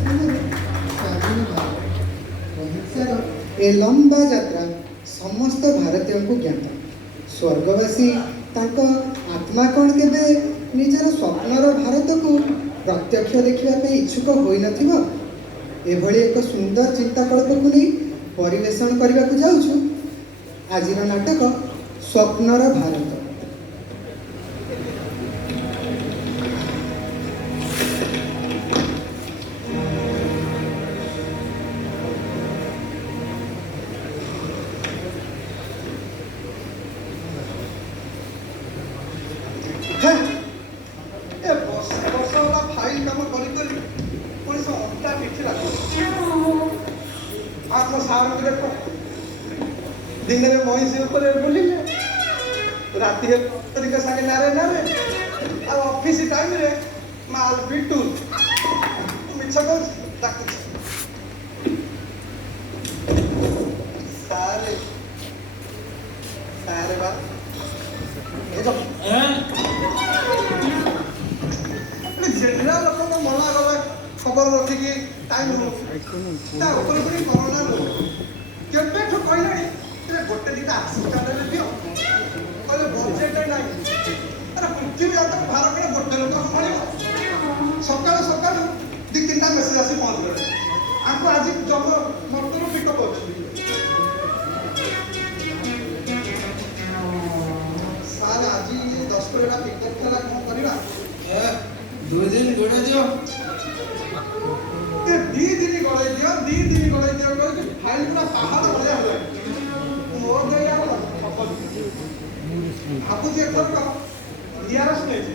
आश्रम स्वाधीन भारत अहिंसार ए लंबा यात्रा समस्त भारतीय को ज्ञात। स्वर्गवासी तांको आत्मा कौन केबे निजर स्वप्नर भारत को प्रत्यक्ष देखा इच्छुक हो नथिबो। एभली एक सुंदर चिंताकल्प को नहीं परिवेषण करने को जाऊँ आज नाटक स्वप्नर भारत। दिन में महिषी बुले राति सागे नारे नारे ऑफिस टाइम रे माल बिटू मिछ सारे सारे बा जनरल लोक मना गला खबर रखिकी टाइम कोरोना केबे कहला गोटे दिन आक्सीडेंट दियो कहले बजेट नहीं अरे पृथ्वी जात भारत में गोटे लोक मिल सकाल सकाल दी तीन मेसेज आसी पहुँच गए आमको आज जब मर्तन पिकअप अच्छी सार आज 10 बजे पिकअप था कौन करवा 2 दिन गोड़े दियो 2 दिन गड़े दियो फाइल पूरा पहाड़ भलिया हो भावुची एथर डीआरएस नहीं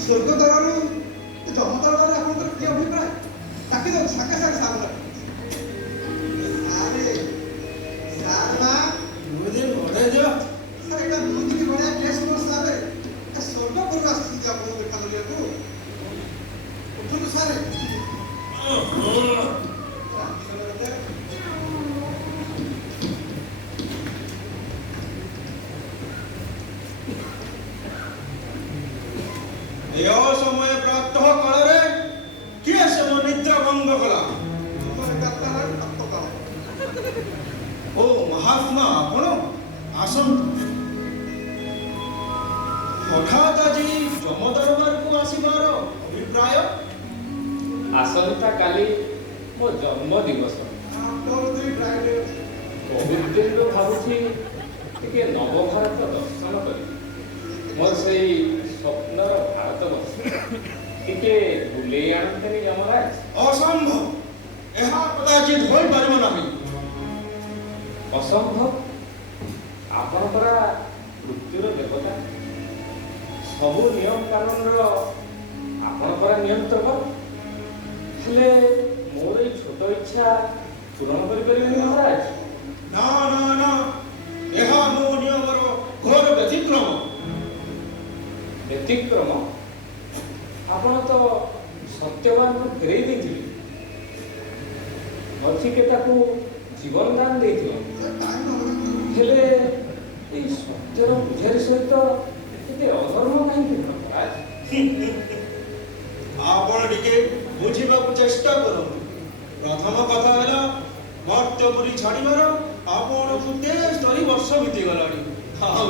स्वर्गद्वार जमद्वार आपंकर कि अभिप्राय ताकि सागे सागे सामने अरे सारना 2 दिन गोड़े दियो सर एटा 2 दिन बड़ा केस कोर्स सारे स्वर्ग पर आसी आपन देखा लिया तू उठनु सारे समय प्राप्त काल किए से निद्रा भंग कला ओ महात्मा आपण आसन हठात आज जमदरबार को आसबार अभिप्राय आसंता काली मो जन्म दिवस बहुत दिन भावुची टे नवभारत दर्शन कर मोर से स्वप्नर भारत वर्ष टे बुले आनते यमराज असंभव यह कदाचित हो पारिब नाही असंभव आपणकर मृत्युर देवता सबु नियम कानून आपणकर नियंत्रक हेले मोर ये छोट इच्छा पूरण कर महाराज ना ना ना यह मो नियमर घोर व्यतिक्रम व्यतिक्रम आपण तो सत्यवान को फेरई देथिले नचिकेता को जीवन दान हेले सत्यर पूजारी सहित एते अधर्म कहीं आपण टिके बुझिबा चेष्टा करନ୍ତୁ प्रथम कथा है मर्त्यपुरी छाड़बार आपण को 73 वर्ष बीती गलानी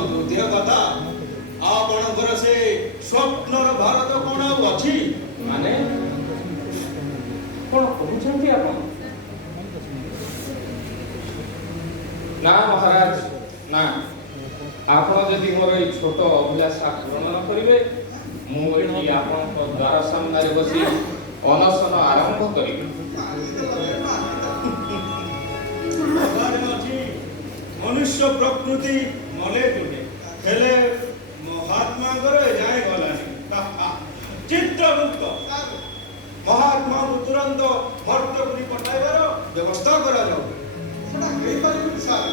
द्वितीय कथा आपणकर से स्वप्नर भारत कौन अच्छी माने कौन कहते आप ना महाराज ना आपण जदि मोर ये छोट अभिलाषा पूरण न करेंगे मुझे आपण द्वार सामने बसी अनशन आरंभ करी मनुष्य प्रकृति मले तुटे हेले महात्मा जाए गलानी चित्रगुप्त महात्मा को तुरंत मर्त्यपुरी पठाइबार व्यवस्था କରାଯାଉ। ସେଟା ହେଇପାରିବନି ସାର୍।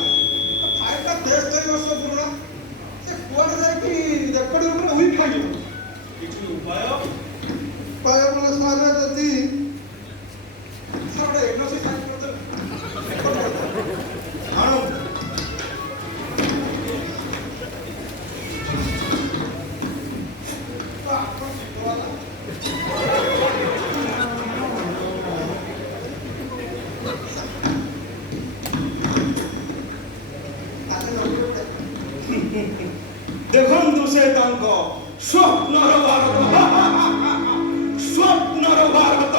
ଫାଇଲଟା 73 ବର୍ଷ ପୁରୁଣା। ସେ କୁଆଡ଼େ ଯାଇକି ରେକର୍ଡିଂ ଉପରେ ଉଇକ୍ ଖାଇଯିବ। କିଛି ଉପାୟ? ଉପାୟ କଣ ସାର୍ ଯଦି ସାର୍ ଗୋଟେ ଏନ୍ଓସି ସାଇନ୍ କରିଦେବେ ରେକର୍ଡ କରିଦେବେ। ଆଣୁ। ତ ଆପଣ ଯିବଲା। ଦେଖନ୍ତୁ ସେ ତାଙ୍କ ସ୍ୱପ୍ନର ଭାରତ ସ୍ୱପ୍ନର ଭାରତ।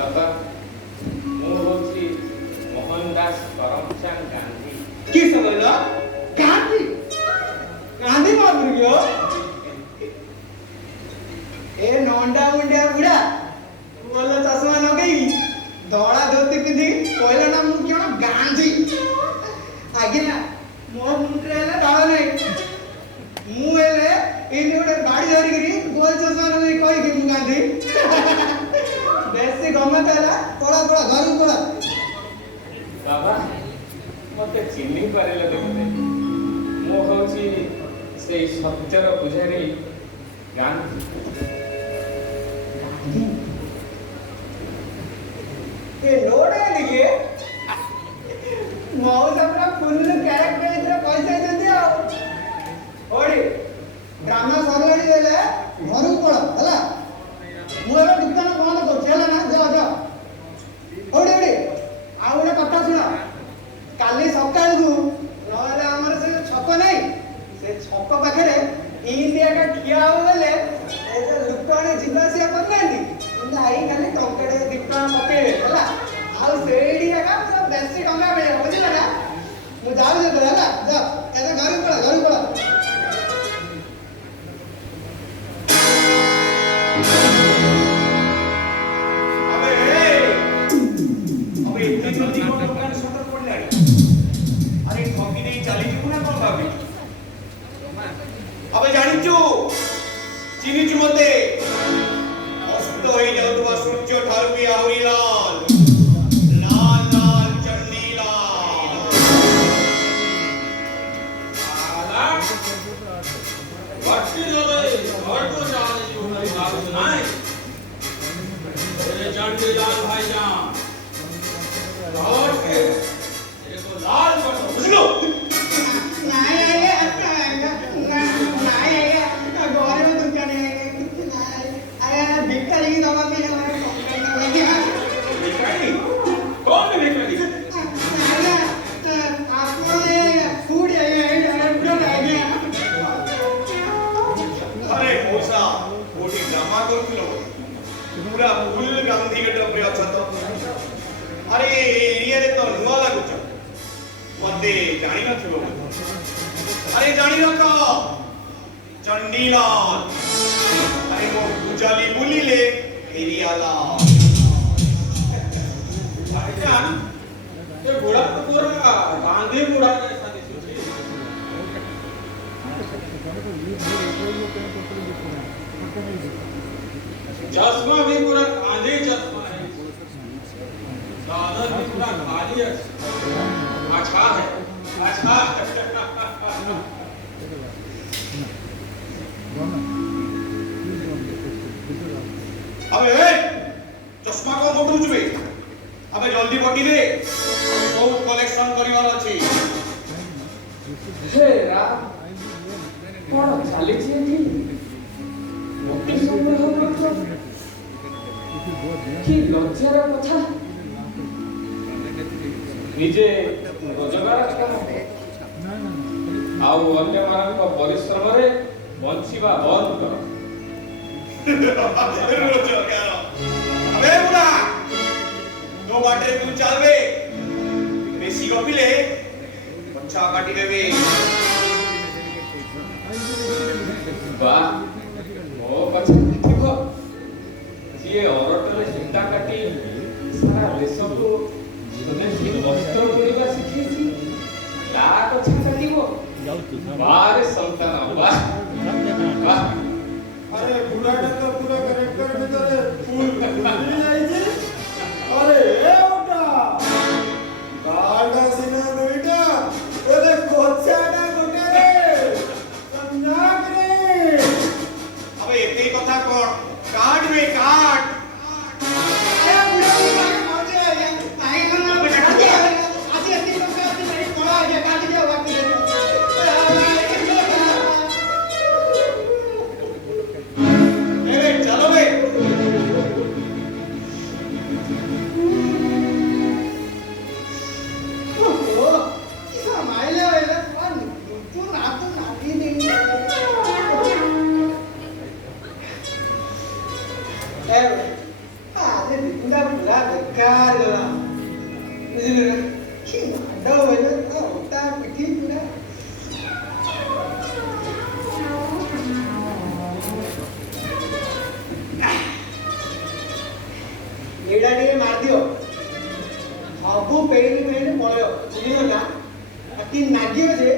ବାପା, ମୁଁ ହଉଛି ମୋହନ ଦାସ କରମଚାନ୍ଦ ଗାନ୍ଧୀ। কি সময় গান্ধী গান্ধী মহাপুর এ নন্ডা মুন্ডিয়া বুড়া ଭଲ ଚଷମା ଲଗେଇ ଧଳା ଧୋତି ପିନ୍ଧି କହିଲା ନା ମୁଁ କିଣ ଗାନ୍ଧୀ। ଆଜ୍ଞା ମୋ ମୁଣ୍ଡରେ ହେଲା ଧଳ ନାହିଁ। ମୁଁ ହେଲେ ଏଇଠି ଗୋଟେ ଗାଡ଼ି ଧରିକିରି ଗୋଲ ଚଷମା ଲଗେଇ କହିକି ମୁଁ ଗାନ୍ଧୀ। ବେଶୀ ଗମତ ହେଲା ପଳା ପଳା ଘରକୁ ପଳା। ବାବା, ମତେ ଚିହ୍ନି ପାରିଲ କେମିତି? ମୁଁ ହଉଛି ସେଇ ସତ୍ୟର ପୂଜାରୀ ଗାନ୍ଧୀ। ये लोड है देखिए मौज अपना फुल कैरेक्टर इतना पैसे देते आओ ओडी ड्रामा सरलाडी देले घरु पळ हला मु एबे दुकान बंद करछि हला ना जा जा ओडी ओडी आ गोटे कथा सुना काली सकाळ को नहले हमर से छक नाही से छक पाखरे इंडिया का ठिया हो गले ए जे लुकाने जिबासिया करनांदी आई खाली टंकेडे दीपा पकेबे हला आउ सेडी एका सब बेसी टंका मिले बुझिला ना मु जाउ जे हला जा एदा घर पळा अबे अबे इतनी जल्दी कोन दुकान शटर पडलानी? अरे ठगी देई चाली जिबु ना कोन भाबी? अबे जानिचु चिनिचु मते अस्त होई जाउतबा सूर्य ठारू भी आहुरी लाल लाल लाल चंडी लाल आला वट्टी जले घर तो जाने जो बात नहीं तेरे चंडी लाल भाईजान और के तेरे को लाल कर दो बुझ लो नाही आये नाही आये घरे में दुकान है नाही अरे भिखारी की दवा पे हमारे पॉकेट में लगे भिखारी कौन है भिखारी? अरे मौसा कोटी ड्रामा करथिलो पूरा फुल गांधी के डबरे अच्छा तो मते जानी नथिबो अरे जानी रख चंडीलाल अरे वो गुजाली बुलीले फेरियाला जान ये घोड़ा तो पूरा गांधी घोड़ा जैसा दिसुची चश्मा भी पूरा गांधी चश्मा है दादर भी पूरा खाली है अच्छा है अच्छा अबे ए चश्मा को मोटू जुबे अबे जल्दी बटी दे बहुत कलेक्शन करिवार अछि हे राम कोन चाली छी एठी मोटी समय हो कि लज्जार कथा निजे रोजगार काम आउ अन्य मानक परिश्रम रे बंचिबा बंद कर रोजगार अबे बुला दो बाटे तू चलबे बेसी गपिले अच्छा काटी देबे वाह ओ पछे देखो ये औरतले चिंता काटी सारा देश को तुमे से वस्त्र करिबा सिखिछि ला कथा काटिबो बारे संतान वाह अरे बुढ़ाटा तो पूरा करेक्टर में तो फूल नहीं आई जी अरे ए ओटा काटा सिना बेटा ए कोचाटा गोटे रे समझा रे अबे एते कथा कोन काट में काट अरे बुढ़ा बुढ़ा मजे आया काहे ना बैठा आज एते लोग आते नहीं कोला ये काट दिया बाकी चलो बे एडा टे मार दियो सबु पेड़ी पेड़ी पळयो बुझिलो ना अति नागियो जे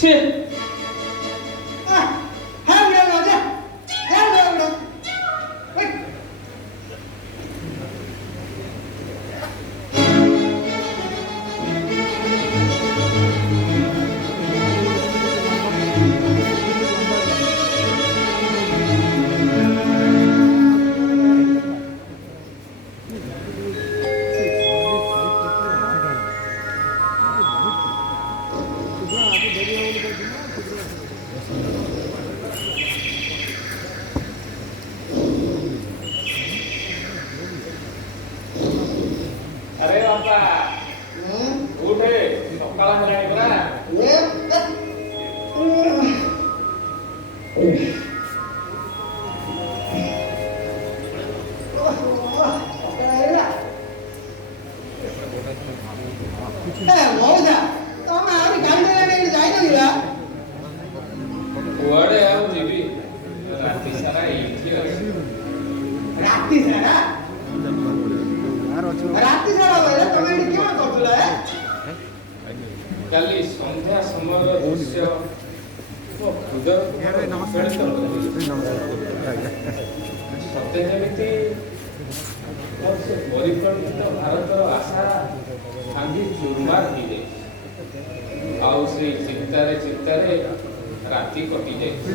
छे हा बुढ़ा ना जा बुढ़ा अरे बापा उठे सकाळ हेलाणी परा कुआडे आउ जीवी राती सारा एठी अछि राती सारा बोले तुम एठी क्यों करथुला काली संध्या समय दृश्य ମୋ ହୃଦୟ ସତେ ଯେମିତି ମୋର ସେ ପରିକଳ୍ପିତ ଭାରତର ଆଶା ଭାଙ୍ଗି ଚୁରମାର ହେଇଯାଇଛି ଆଉ ସେଇ ଚିନ୍ତାରେ ରାତି କଟିଯାଇଛି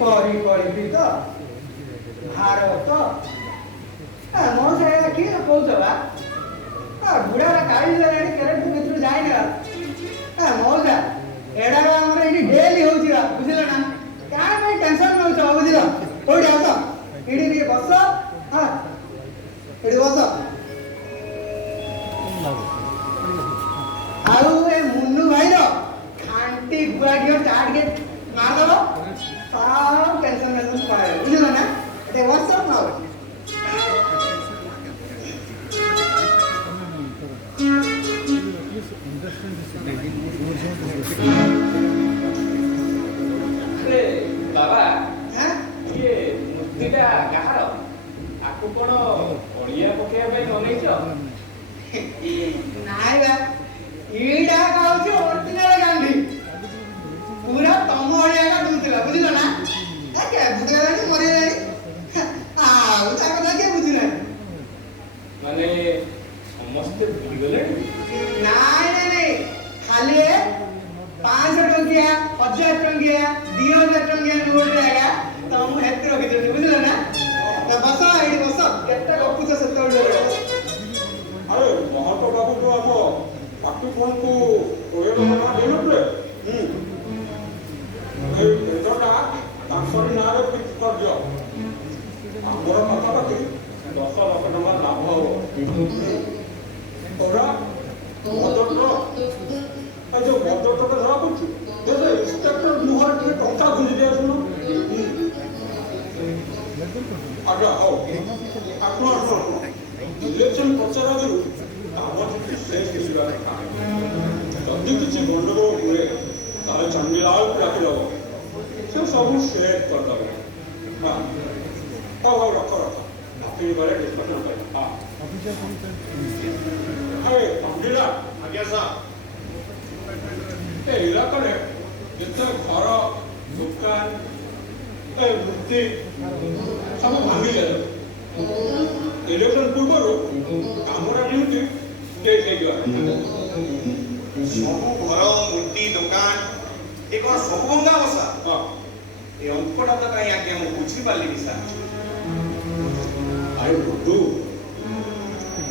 परिकल्पित भारत ମୋ ସେ କିଏ କହୁଛ ବା ବୁଢ଼ାଟା କାଢି ଦେଲାଣି କ୍ୟାରେଟ ଭିତରୁ ଯାଇନି ମଉସା ଏଡାର ଆମର ଏଠି ଡେଲି ହଉଛି ବୁଝିଲ ନା କାହା ପାଇଁ ଟେନସନ ନଉଛ ବୁଝିଲ କୋଉଠି ଆସ ଏଠି ଟିକେ ବସ ଏଠି ବସ ଆଉ ଏ ମୁନ୍ନୁ ଭାଇର ଖାଣ୍ଟି ଗୁଆ ଘିଅ ଚା ଟିକେ ମାରିଦବ सब टेंशन पड़े बुझल ना बस सब ना ନାଇଁ ବା ଏଇଟା କହୁଛି ଅରିଜିନାଲ ଗାନ୍ଧୀ ପୁରା ତମ ଭଳିଆ ଏକା ବୁଝୁଥିଲା ବୁଝିଲ ନା କେ ବୁଝିଗଲାଣି ମରିଗଲାଣି ଆଉ ତା କଥା କିଏ ବୁଝିଲାଣି ମାନେ ସମସ୍ତେ ଭୁଲିଗଲେଣି ନାଇଁ ନାଇଁ ନାଇଁ ଖାଲି 500 ଟଙ୍କିଆ 1000 ଟଙ୍କିଆ 2000 ଟଙ୍କିଆ ନୋଟ ଆଜ୍ଞା ତମକୁ ହେତେ ରଖିଛନ୍ତି ବୁଝିଲ ନା ବସ ଏଇଠି ବସ କେତେ ଗପୁଛ ସେତେବେଳେ ଆରେ ମହାତ ବାବୁ ଯୋଉ ଆମ ପାଟି ପୁଅଙ୍କୁ କୋଏଲ ନାଁ ଦେଇନଥିଲେ ଏଇ ଭେଦଟା ତାଙ୍କରି ନାଁରେ ଫିକ୍ସ କରିଦିଅ ଆମର ପାଖାପାଖି 10 ଲକ୍ଷ ଟଙ୍କା ଲାଭ ହବ ଓରା ବଜେଟର ଏ ଯୋଉ ବଜେଟଟା ଧରା ପଡୁଛି ଇନ୍ସପେକ୍ଟର ମୁହଁରେ ଟିକେ ଟଙ୍କା ଗୁଞ୍ଜି ଦିଆଯିବ ଆଜ୍ଞା ହଉ ଆପଣ ଇଲେକ୍ସନ ପ୍ରଚାର ଆଗରୁ କାମ କିଛି ଶେଷ ହେଇଯିବା କଥା ଯଦି କିଛି ଗଣ୍ଡଗୋଳ ହୁଏ ତାହେଲେ ଚଣ୍ଡୀଲାଲକୁ ଡାକିଦେବ ସେ ସବୁ ସେଟ୍ କରିଦେବ ହଁ ହଉ ହଉ ରଖ ଆପଣ ଘରେ ଡିସ୍କସନ୍ କରିବା ହଁ ଚଣ୍ଡୀଲାଲ ଆଜ୍ଞା ସାର୍ ଏ ଇଲାକାରେ ଯେତେ ଘର ଦୋକାନ ଏ ମୂର୍ତ୍ତି ସବୁ ଭାଙ୍ଗିଗଲେ ଇଲେକ୍ସନ ପୂର୍ବରୁ ଆମର ଯେମିତି କେସ୍ ହେଇଯିବା ସବୁ ଘର ମୂର୍ତ୍ତି ଦୋକାନ ଏ କ'ଣ ସବୁ ଭଙ୍ଗା ବସା ହଁ ଏ ଅଙ୍କଟା ତ କାହିଁ ଆଜ୍ଞା ମୁଁ ବୁଝିପାରିଲିନି ସାର୍ ଆରେ ବନ୍ଧୁ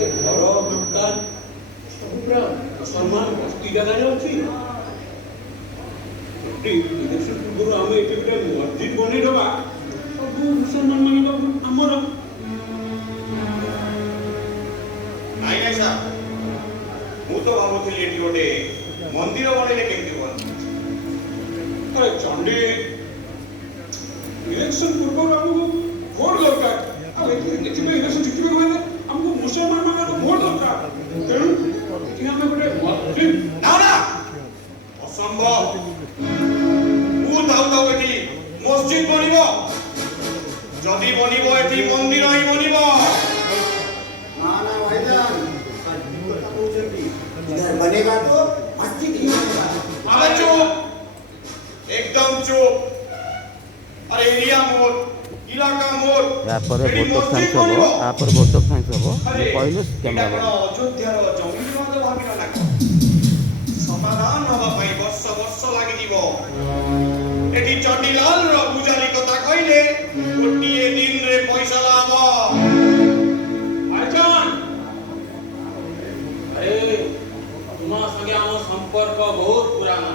ଏ ଘର ଦୋକାନ ସବୁ ପୁରା ମୁସଲମାନ ବସ୍ତି ଜାଗାରେ ଅଛି ଇଲେକ୍ସନ ପୂର୍ବରୁ ଆମେ ଏଠି ଗୋଟେ ମସଜିଦ ବନେଇଦେବା ସବୁ ମୁସଲମାନ ମାନଙ୍କ ଆମର ନାଇଁ ନାଇଁ ସାର୍ ମୁଁ ତ ଭାବୁଥିଲି ଏଠି ଗୋଟେ ମନ୍ଦିର ବନେଇଲେ କେମିତି ହୁଅନ୍ତା ଆରେ ଚଣ୍ଡୀ ଇଲେକ୍ସନ ପୂର୍ବରୁ ଆମକୁ ଭୋଟ ଦରକାର ଆଉ ଏଥିପାଇଁ ଇଲେକ୍ସନ ଜିତିବାକୁ ହେଲେ ଆମକୁ ମୁସଲମାନ ମାନଙ୍କ ଭୋଟ ଦରକାର ତେଣୁ ଏଠି ଆମେ ଗୋଟେ ମସଜିଦ ନା ନା ଅସମ୍ଭବ ମୁଁ ଥାଉ ଥାଉ ଏଠି ମସଜିଦ ବନିବ ଯଦି ବନିବ ଏଠି ମନ୍ଦିର ହିଁ ବନିବ ना ना भाईजान सच्ची কথা বলছেন इधर बनेगा तो मस्जिद ही बनेगा अबे चुप एकदम चुप अरे एरिया मोर इलाका मोर यापर एଠି बहुत मस्जिद थैंक्स बनिବ। हम यापर बहुत थैंक्स हम अरे कहले ଏଇଟା कैमरा କ'ଣ ଅଯୋଧ୍ୟାର ଜମି ବିବାଦ ଭାବିଲ ନା କ'ଣ? ସମାଧାନ ହବା ପାଇଁ ବର୍ଷ ବର୍ଷ ଲାଗିଯିବ ଏଠି ଚଣ୍ଡୀଲାଲର ପୂଜାରୀ କଥା କହିଲେ ଗୋଟିଏ ଦିନରେ ପଇସା ଲାଭ ଆଚାନ अरे तुम्हारा संगे आमो संपर्क बहुत पुराना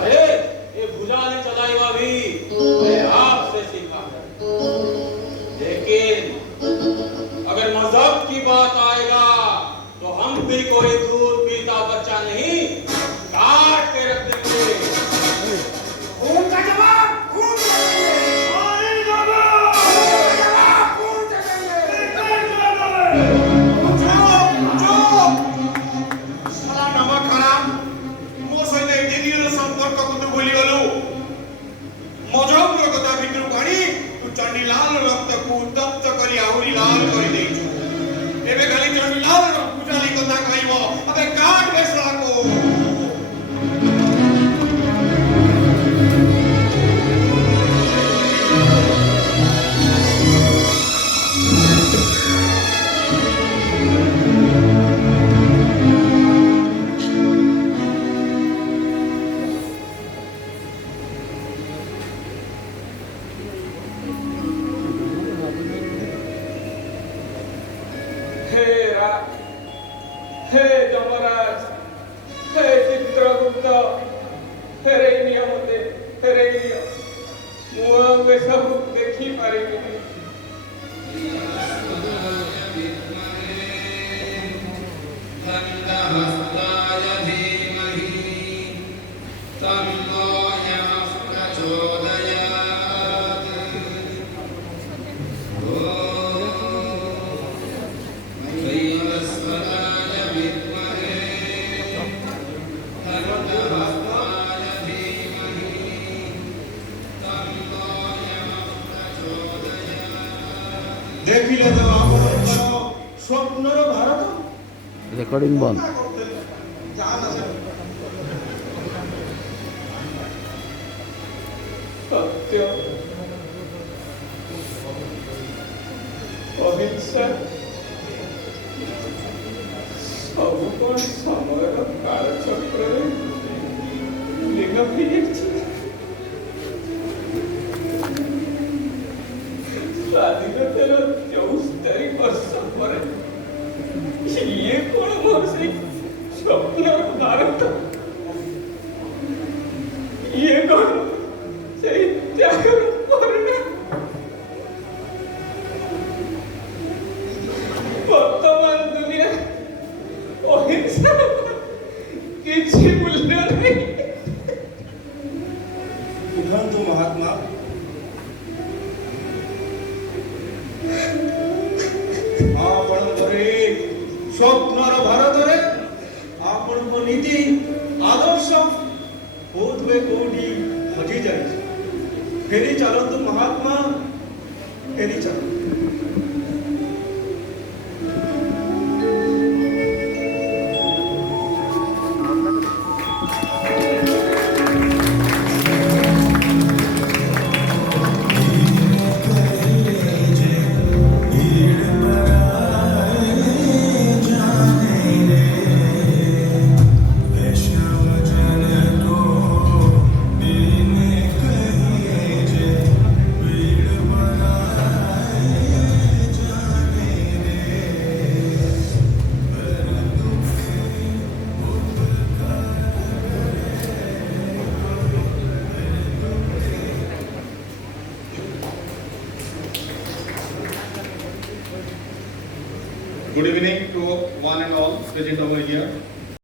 अरे ये भुजाली चलाएगा भी मैं आपसे सीखा है लेकिन अगर मजहब की बात आएगा तो हम भी कोई दूध पीता बच्चा नहीं काट के रख देंगे खून का जवाब खून देंगे अरे बाबा जवाब खून से देंगे साला नमक हराम ମୋ ସହିତ ଏତେ ଦିନର ସମ୍ପର୍କକୁ ତୁ ଭୁଲିଗଲୁ ମଜହବର କଥା ଭିତରକୁ ଆଣି ତୁ ଚଣ୍ଡୀଲାଲ ରକ୍ତକୁ ଉତ୍ତପ୍ତ କରି ଆହୁରି ଲାଲ କରିଦେଇଛୁ ଏବେ ଖାଲି ଚଣ୍ଡୀଲାଲର ପୂଜାରୀ କଥା କହିବ ଏବେ କାଟ ବେଶଳାକୁ हे जमराज हे चित्रगुप्त फेरेइनिया मते फेरेइनिया मुआ सब देखी पारिबिनी हस्ताय धीमहि तन्नो यमः प्रचोदयात् वैवस्वताय विद्महे हस्तहस्ताय धीमहि तन्नो यमः प्रचोदयात् ଦେଖିଲେ ତ ଆପଣଙ୍କର ସ୍ୱପ୍ନର ଭାରତ রেকর্ডিং বন্ধ। ମନା କରୁଥିଲି। ଯାହା ନା ସେ ସତ୍ୟ ଅହିଂସା ସବୁ କଣ ସମୟର କାଳଚକ୍ରରେ ଲୀନ ହୋଇଯାଇଛି। ସ୍ୱାଧୀନତାର 74 ବର୍ଷ ପରେ ଇଏ କଣ ମୋର ସେଇ ସ୍ୱପ୍ନର ଭାରତ, ଇଏ କଣ ସେଇ ତ୍ୟାଗର ପରିଣାମ। ବର୍ତ୍ତମାନ ଦୁନିଆ ଅହିଂସା କିଛି ମୂଲ୍ୟ ନାହିଁ। କୁହନ୍ତୁ ମହାତ୍ମା, ଆପଣଙ୍କର ଏ ସ୍ୱପ୍ନର ଭାରତରେ ଆପଣଙ୍କ ନୀତି ଆଦର୍ଶ ବୋଧହୁଏ କୋଉଠି ହଜିଯାଇଛି। ଫେରି ଚାଲନ୍ତୁ ମହାତ୍ମା, ଫେରି ଚାଲନ୍ତୁ। Good evening to one and all present over here.